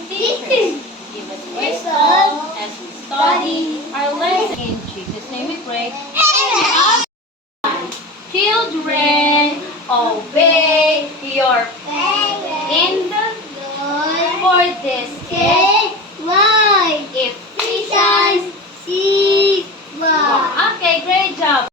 kind teachers. Give us wisdom as we study our lesson. In Jesus' name we pray. Amen. Children, obey your parents in the Lord, for this is right. Ephesians 6:1. Okay, great job.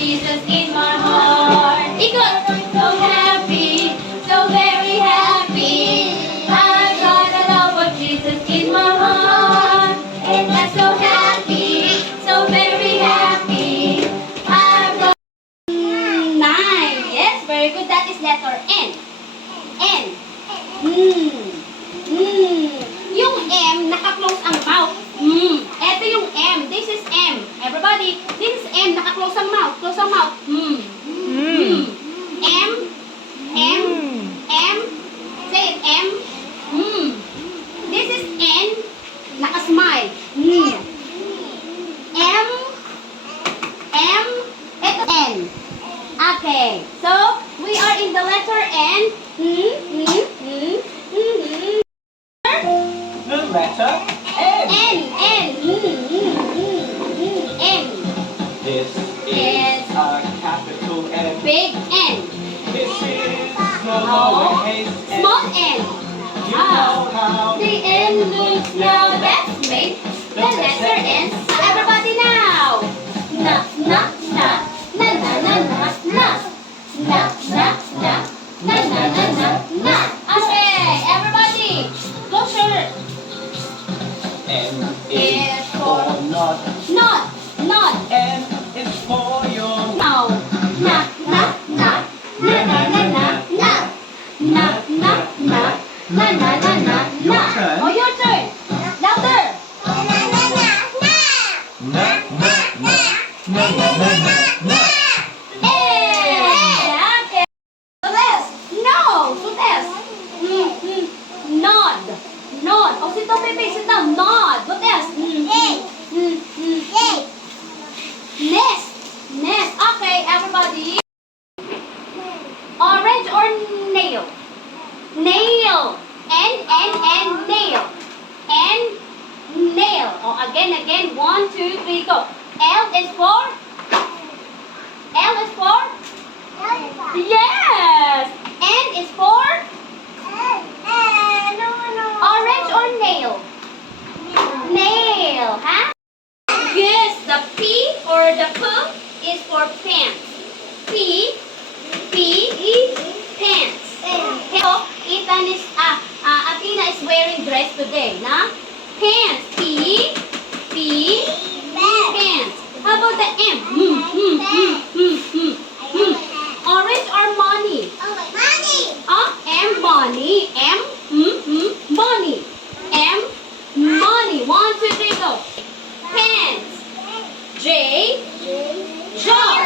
Jesus in my heart. Ikot! So happy, so very happy. I've got the love of Jesus in my heart. And I'm so happy, so very happy. I've got 9. Yes, very good. That is letter N. N. Yung M, naka-close ang mouth. Ito yung M. This is M. Everybody, this is M. Naka-close ang mouth. Close ang mouth. M. M. M. Say it, M. This is N. Naka-smile. M. M. Ito N. Okay. So, we are in the letter N. The letter N. N. N. N. This is a capital N. Big N. This is the lowercase n. Small N. You know how The N looks now. Let's make the letter N. Everybody now. Na, na, na. Na, na, na, na, na. Na, na, na. Na, na, na, na, na. Okay, everybody. Closer. N is for not. Not. Not. N is for your Now. Na, na, na. Na, na, na, na, na. Na, na, na. Na, na, na, na, Your na. turn. Oh, your turn. Louder. na na na na na na na. Okay. Sudes. No. Sudes. Nod. Nod. Oh, sit down, baby. Sit down. Nod. What else? Nest. Nest. Okay, everybody. Orange or nail? Nail. N, nail. N, nail. Oh, again. 1, 2, 3, go. L is for? L is for? Yes. N is for? Orange or nail? Nail, huh? Yes, the P or the P is for pants. P is pants. So, Ethan is, Athena is wearing dress today, na? Pants. P, pants. How about the M? Orange or money? M, money. M, money. M, money. 1, 2, 3, go. Pants. J, jar.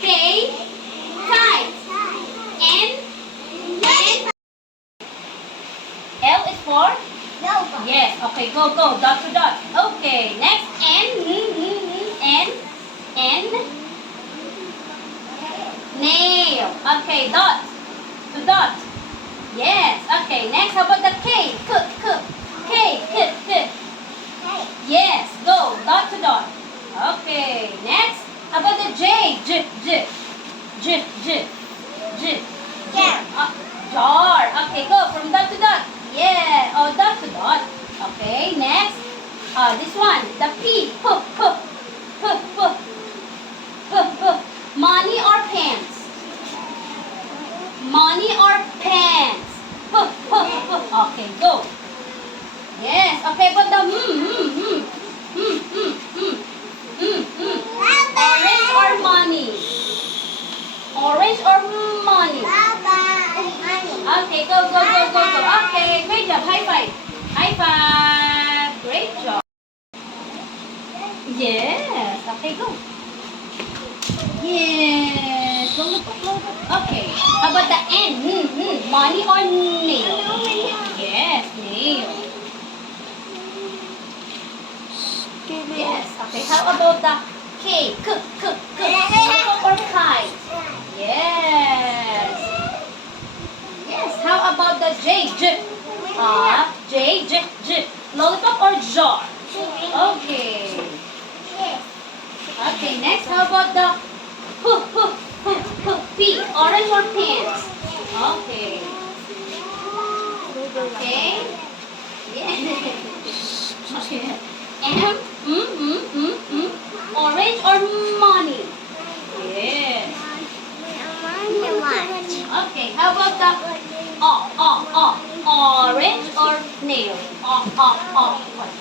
K, kite. N, L is for? Yes. Okay, go. Dot to dot. Okay, next N. Nail. Okay, dot to dot. Yes. Okay, next, how about the K? K. Yes, go. Dot to dot. Okay, next, how about the J? Jar. Okay, go from dot to dot. Yeah. Oh, dot to dot. Okay, next. This one. The P. Money or pants? Money or pants? Okay, go. Yes. Okay, but the Orange or money? Orange or money? Okay, go, go, go, go, go. Okay, great job. High five. High five. Great job. Yes. Okay, go. Yes. Lollipop, lollipop. Okay. How about the N? Money or nail? Yes, nail. Yes. Okay. How about the K? Lollipop or kite? Yes. Yes. How about the J? J. Lollipop or jar? Okay. Okay. Next, how about the P? Orange or pants? Okay. Okay. Yeah. Okay. M? Orange or money? Yes. Okay, how about the orange or nail?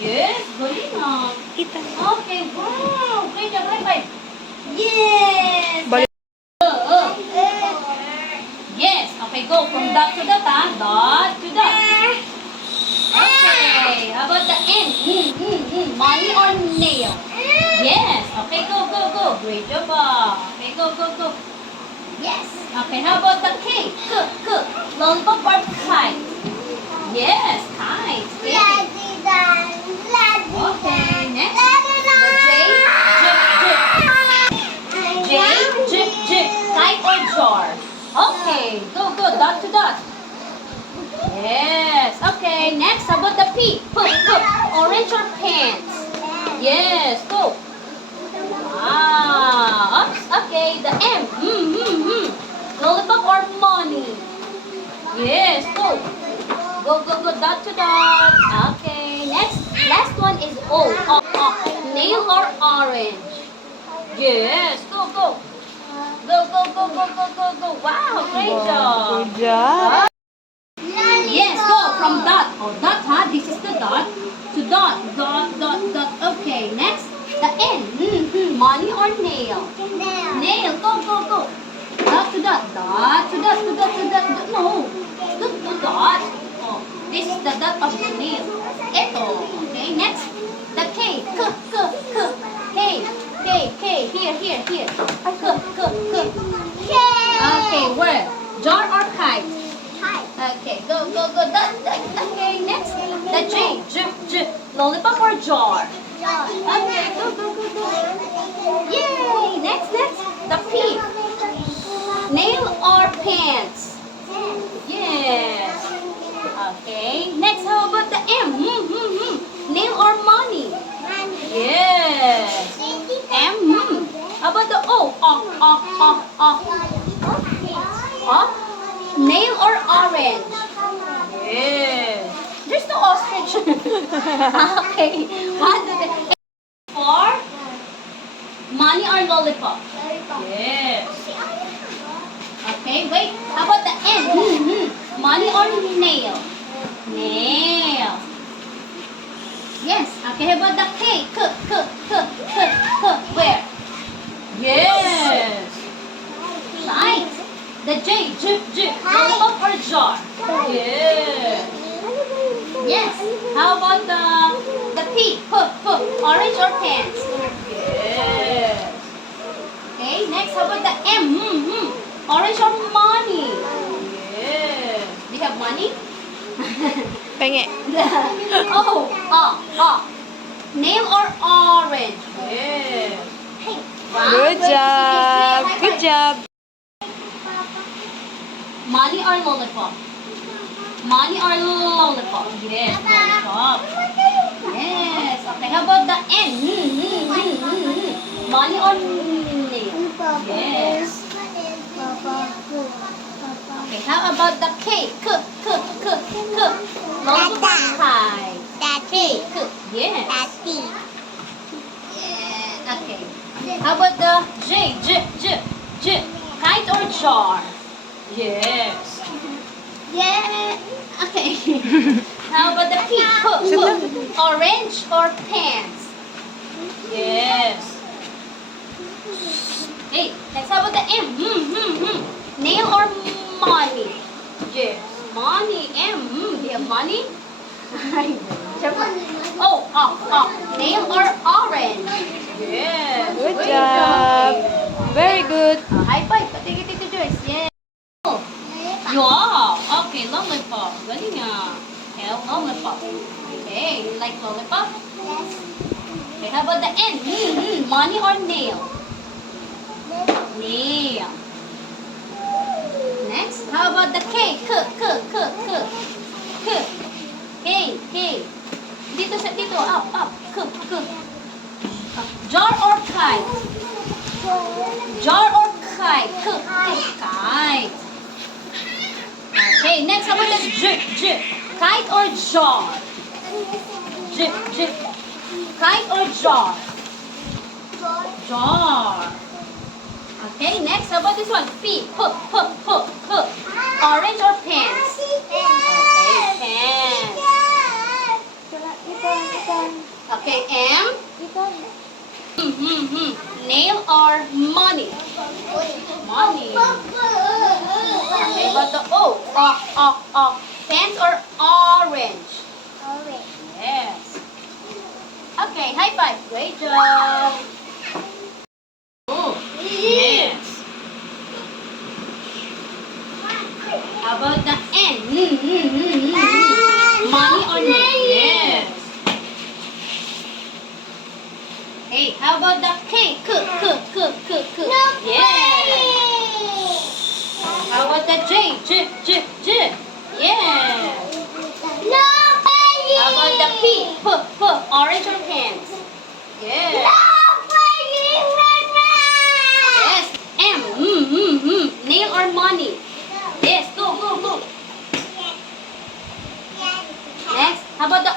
Yes, good enough. Okay, wow, great job, high five. Yes. Yes, okay, go from dot to dot, dot to dot. Okay, how about the N? Money or nail? Yes, okay, go, go, go. Great job, okay, go, go, go. Yes. Okay, how about the K? Lollipop or kite? Yes, kite. Okay. Okay, next. The J. Kite or jar? Okay, go, go, dot to dot. Yes. Okay, next, how about the P? Orange or pants? Yes, go. Ah, oops, okay, the M. Lollipop or money? Yes, go. Go, go, go, dot to dot. Okay, next, last one is O. Nail or orange? Yes, go, go. Go, go, go, go, go, go, go. Wow, great job. Good job. Yes, go from dot. Dot, this is the dot. To dot, dot. Okay, next, the N. Money or nail? Nail, go, go, go. Dot to dot, dot to dot, to dot, to dot. No, to dot. Oh, this is the dot of the nail. Ito. Okay, next, the K. Here. K. Okay, where? Jar or kite? Okay, go. Dot. Okay, next, the J. Lollipop or jar? Okay, go. Yay! Next, the P. Nail or pants? Yes. Okay. Next, how about the M? Nail or money? Yes. M. How about the O? Nail or orange? Yes. There's no ostrich. Okay. What? For money or lollipop? Yes. Okay, wait. How about the N? Money or nail? Nail. Yes. Okay, how about the K? Where? Yes. Right. The J. Lollipop or jar? Yes. Yes. How about the P? Orange or pants? Yes. Okay, next, how about the M? Orange or money? Yes. Do you have money? Penge. Nail or orange? Yes. Wow, Good great. job. High Good five. job. Money or lollipop? Money or lollipop? Yes, lollipop. Yes. Okay, how about the N? Money or nail? Yes. Okay, how about the K? Lollipop pie. K. Yes. Yeah. Okay. How about the J? Kite or jar? Yes. Yeah. Okay. How about the P? Orange or pants? Yes. Hey, next how about the M? Nail or money? Yes. Money. money? Nail or orange? Yes. Good job. Very good. High five. Pati kita Tito Joyce. Yes. Oh. Yeah. Okay, lollipop. Galing nga. Yeah, lollipop. Okay, you like lollipop? Okay, how about the N? Money or nail? Nail. Next, how about the K? K. Dito, up. K. Jar or kite? Jar or kite? Kite. Okay, next, how about the J? Kite or jar? J. Kite or jar? Jar. Okay, next, how about this one? P. Orange or pants? Okay, pants. Okay, M. Nail or money? Money. Okay, but the O. Pants or orange? Yes. Okay, high five. Great job. Oh, yes. How about the N? Money or nail? Yes. Hey, how about the K? K. Yes. How about the J? Yes. How about the P? Orange or pants? Yes. Yes. M. Nail or money? Yes. Go. Next. How about the